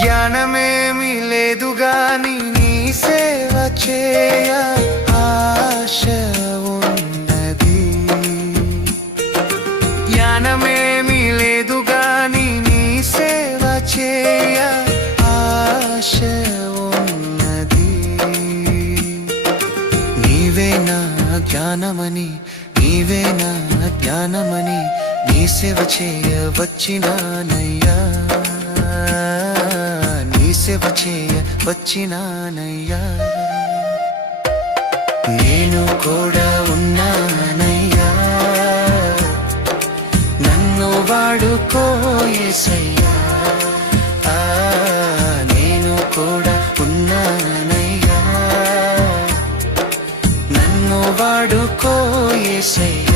జ్ఞానమేమి లేదు గాని నీ సేవ చేయ ఆశ ఉన్నది. జ్ఞానమేమి లేదు గాని నీ సేవ చేయ ఆశ ఉన్నది. నీవే నా జ్ఞానమని, నీవే నా జ్ఞానమని నీ సేవ చేయ వచ్చినానయ్యా, నీ సేవ చేయ వచ్చినానయ్యా. నేను కూడా ఉన్నానయ్యా, నన్ను వాడుకో యేసయ్యా. నేను కూడా ఉన్నానయ్యా, నన్ను వాడుకో యేసయ్యా.